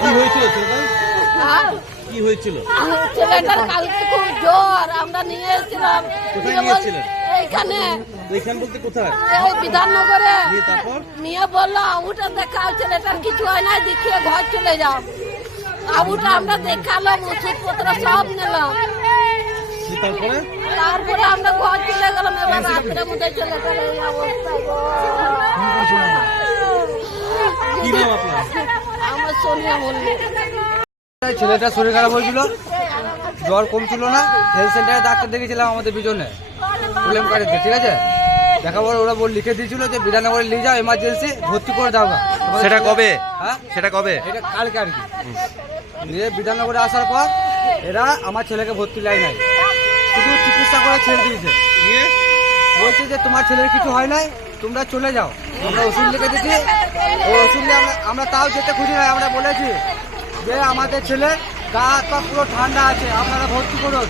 কি হয়েছিল হ্যাঁ? কি হয়েছিল? ছেলেটার কালকে খুব জ্বর আমরা নিয়ে এসেছিলাম। কোথায়? এইখানে। এখান বলতে কোথায়? এই বিধাননগরে। নিয়ে বলল আবুটা দেখাও ছেলেটার কিছু হয় না দেখিয়ে ঘর চলে যাও। আবুটা আমরা দেখালাম ওষুধপত্র সব নিলাম। তারপরে? তারপরে আমরা ঘর চলে গেলাম এবার রাত্রের মধ্যে ছেলেটার এই অবস্থা। গো। কি নাম আপনার? আমার সোনিয়া মল্লিক। এই ছেলেটার শরীর খারাপ হয়েছিল জ্বর কমছিল না হেলথ সেন্টারে ডাক্তার দেখেছিলাম আমাদের পিছনে প্রবলেম কাটিতে ঠিক আছে? দেখার পর ওরা বল লিখে দিয়েছিল যে বিধাননগরে নিয়ে যাও এমার্জেন্সি ভর্তি করে দাও। তোমাদের সেটা কবে? হ্যাঁ? সেটা কবে? এটা কালকে আর কি। দিয়ে বিধাননগরে আসার পর এরা আমার ছেলেকে ভর্তি লাই নাই শুধু চিকিৎসা করে ছেড়ে দিয়েছে। দিয়ে বলছে যে তোমার ছেলের কিছু হয় নাই তোমরা চলে যাও। আমরা ওষুধ লিখে দিচ্ছি ওই ওষুধ নিয়ে আমরা তাও যেতে খুঁজি নাই আমরা বলেছি যে আমাদের ছেলে গা হাত পা পুরো ঠান্ডা আছে আপনারা ভর্তি করুন।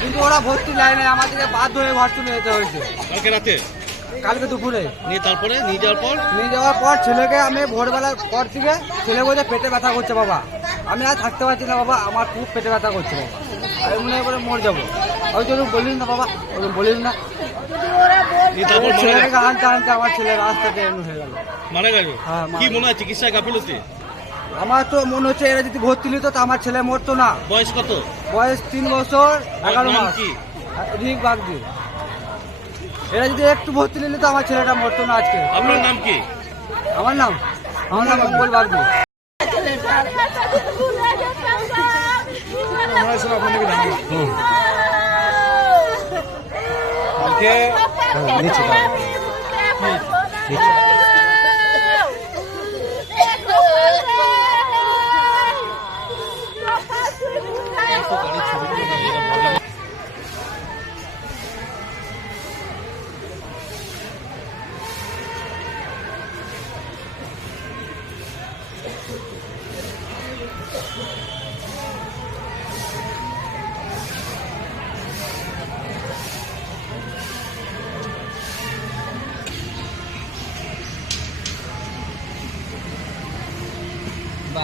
কিন্তু ওরা ভর্তি নেয় নাই আমাদেরকে বাধ্য হয়ে ভর্তি চলে যেতে হয়েছে। কালকে রাতে? কালকে দুপুরে। নিয়ে তারপরে? নিয়ে যাওয়ার পর? নিয়ে যাওয়ার পর ছেলেকে আমি ভোরবেলার পর থেকে ছেলে বলছে পেটে ব্যথা করছে বাবা। আমি আর থাকতে পারছি না বাবা আমার খুব পেটে ব্যথা করছে বাবা। আমি মনে করে মরে যাব। ওই জন্য বলিস না বাবা ওই বলিস না। নিয়ে ছেলেকে আনতে আনতে আমার ছেলে রাস্তাতে এমন হয়ে গেল। মারা গেল? হ্যাঁ, কি মনে হয় চিকিৎসায় গাফিলতি আমার তো মনে হচ্ছে এরা যদি ভর্তি নিত তো আমার ছেলে মরতো না। বয়স কত? বয়স তিন বছর এগারো মাস। কি? রিক বাগদি। এরা যদি একটু ভর্তি নিলে তো আমার ছেলেটা মরতো না আজকে। আপনার নাম কি? আমার নাম? আমার নাম মঙ্গল বাগদি। 给你请吧，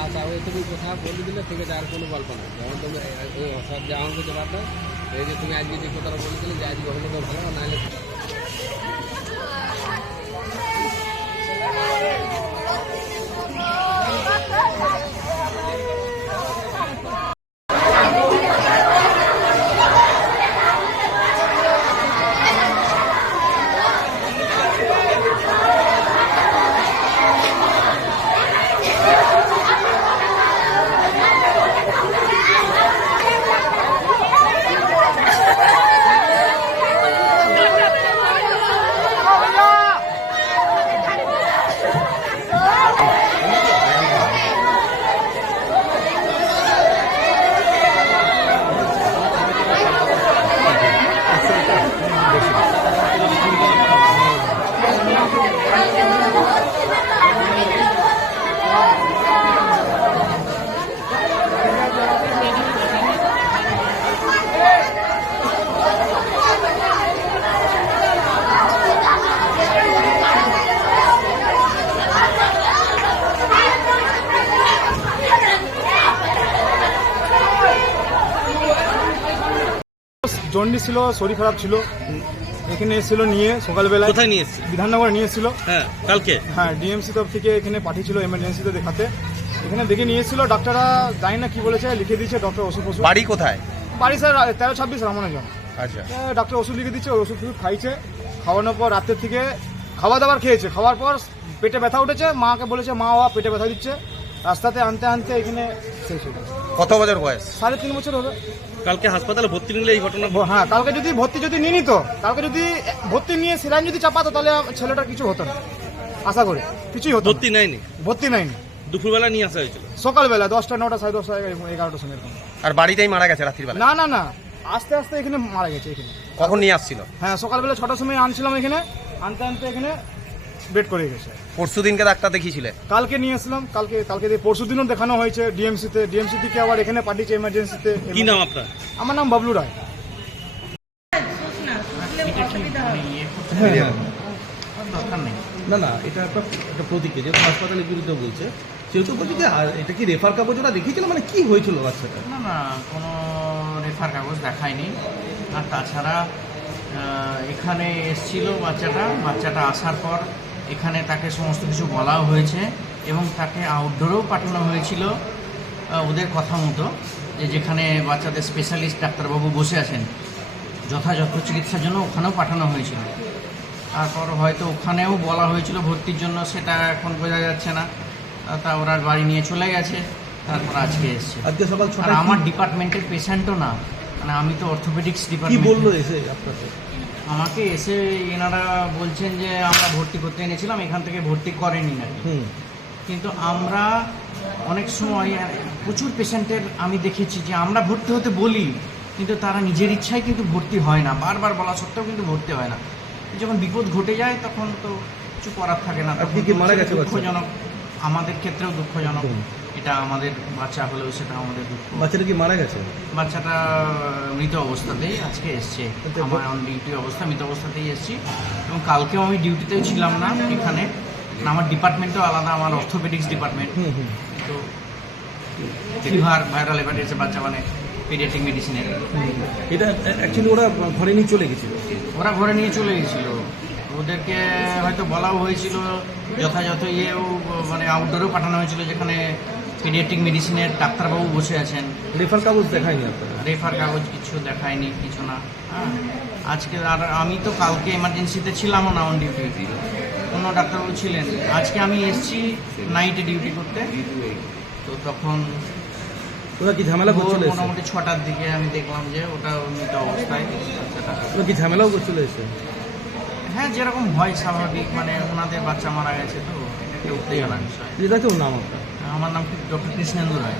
বাস তাহলে তুমি কথা বলে দিলে ঠিক আছে আর কোনো গল্প না। যেমন তুমি ওই অসাধ্য আমাকে আমার কিছু এই যে তুমি আজকে যে কথাটা বলে দিলে যে আজকে হলে তো ভালো নাহলে জন্ডিস ছিল শরীর খারাপ ছিল। এখানে এসেছিল নিয়ে সকালবেলায় কোথায় নিয়ে এসছে বিধাননগর নিয়ে এসেছিল। হ্যাঁ কালকে? হ্যাঁ ডিএমসি তরফ থেকে এখানে পাঠিয়েছিল এমার্জেন্সিতে দেখাতে। এখানে দেখে নিয়ে এসেছিল ডাক্তাররা জানি না কি বলেছে লিখে দিয়েছে ডক্টর ওষুধ ওষুধ বাড়ি কোথায়? বাড়ি স্যার তেরো ছাব্বিশ রামনগর। আচ্ছা। ডাক্তার ওষুধ লিখে দিচ্ছে ওই ওষুধ টষুধ খাইছে। খাওয়ানোর পর রাতের থেকে খাওয়া দাবার খেয়েছে। খাওয়ার পর পেটে ব্যথা উঠেছে মাকে বলেছে মা বাবা পেটে ব্যথা দিচ্ছে। রাস্তাতে আনতে আনতে এখানে শেষ গেছে। কত বছর বয়স? সাড়ে তিন বছর হবে। কালকে হাসপাতালে ভর্তি নিলে এই ঘটনা হ্যাঁ কালকে যদি ভর্তি যদি নিয়ে নিত কালকে যদি ভর্তি নিয়ে সেলাইন যদি চাপাতো তাহলে ছেলেটার কিছু হতো না। আশা করি। কিছুই হতো ভর্তি নেয়নি? ভর্তি নেয়নি। দুপুরবেলা নিয়ে আসা হয়েছিল? সকালবেলা দশটা নটা সাড়ে দশটা এগারো- এগারোটার সময় আর বাড়িতেই মারা গেছে রাত্রিবেলা? না না না। আস্তে আস্তে এখানে মারা গেছে এখানে। কখন নিয়ে আসছিল? হ্যাঁ সকালবেলা ছটার সময় আনছিলাম এখানে। আনতে আনতে এখানে বেড করে গেছে। পরশু দিনকে ডাক্তার দেখিয়েছিলে? কালকে নিয়ে আসলাম কালকে কালকে দিয়ে পরশু দিনও দেখানো হয়েছে ডিএমসিতে। ডিএমসি থেকে আবার এখানে পাঠিয়েছে এমার্জেন্সিতে কি নাম আপনার? আমার নাম বাবলু রায়। নেই না না এটা একটা একটা প্রতীকে যেহেতু হাসপাতালের বিরুদ্ধে বলছে সেহেতু বলছি যে আর এটা কি রেফার কাগজ ওরা দেখিয়েছিল? মানে কি হয়েছিল বাচ্চাটা? না না কোনো রেফার কাগজ দেখায়নি। আর তাছাড়া এখানে এসছিল বাচ্চাটা। বাচ্চাটা আসার পর এখানে তাকে সমস্ত কিছু বলাও হয়েছে এবং তাকে আউটডোরেও পাঠানো হয়েছিল ওদের কথা মতো যে যেখানে বাচ্চাদের স্পেশালিস্ট ডাক্তারবাবু বসে আছেন যথাযথ চিকিৎসার জন্য ওখানেও পাঠানো হয়েছিল। তারপর হয়তো ওখানেও বলা হয়েছিল ভর্তির জন্য সেটা এখন বোঝা যাচ্ছে না। তা ওরা বাড়ি নিয়ে চলে গেছে তারপর আজকে এসছে। আজকে সকাল আর আমার ডিপার্টমেন্টের পেশেন্টও না মানে আমি তো অর্থোপেডিক্স ডিপার্টমেন্ট বলল এসে আপনাকে? আমাকে এসে এনারা বলছেন যে আমরা ভর্তি করতে এনেছিলাম এখান থেকে ভর্তি করেনি নাকি। হুম। কিন্তু আমরা অনেক সময় প্রচুর পেশেন্টের আমি দেখেছি যে আমরা ভর্তি হতে বলি কিন্তু তারা নিজের ইচ্ছায় কিন্তু ভর্তি হয় না বারবার বলা সত্ত্বেও কিন্তু ভর্তি হয় না। যখন বিপদ ঘটে যায় তখন তো কিছু করার থাকে না তখন মারা গেছে দুঃখজনক আমাদের ক্ষেত্রেও দুঃখজনক। এটা আমাদের বাচ্চা হলেও সেটা আমাদের দুঃখ। বাচ্চাটা কি মারা গেছে? বাচ্চাটা মৃত অবস্থাতেই আজকে এসছে। আচ্ছা, আমার অন ডিউটি অবস্থা মৃত অবস্থাতেই এসছি। এবং কালকেও আমি ডিউটিতেও ছিলাম না এখানে। আমার ডিপার্টমেন্টও আলাদা আমার অর্থোপেডিক্স ডিপার্টমেন্ট তো ফিভার ভাইরাল হেপাটাইটিসের বাচ্চা মানে পিডিয়াট্রিক মেডিসিনের এটা অ্যাকচুয়ালি ওরা ঘরে নিয়ে চলে গেছিল? ওরা ঘরে নিয়ে চলে গেছিল। ওদেরকে হয়তো বলাও হয়েছিল যথাযথ ইয়েও মানে আউটডোরেও পাঠানো হয়েছিল যেখানে পিডিয়াট্রিক মেডিসিনের ডাক্তারবাবু বসে আছেন। রেফার কাগজ দেখায়নি আপনারা? রেফার কাগজ কিছু দেখায়নি কিছু না। হ্যাঁ আজকে আর আমি তো কালকে এমার্জেন্সিতে ছিলামও না অন ডিউটি অন্য ডাক্তারবাবু ছিলেন। আজকে আমি এসেছি নাইটে ডিউটি করতে। তো তখন ওরা কি ঝামেলা করছিল মোটামুটি ছটার দিকে আমি দেখলাম যে ওটা মৃত অবস্থায়। ওরা কি ঝামেলাও করছিল এসে হ্যাঁ যেরকম হয় স্বাভাবিক মানে ওনাদের বাচ্চা মারা গেছে তো এটা উত্তেজনার বিষয়। এটা কেউ নাম আপনার? আমার নাম ডক্টর কৃষ্ণেন্দু রায়।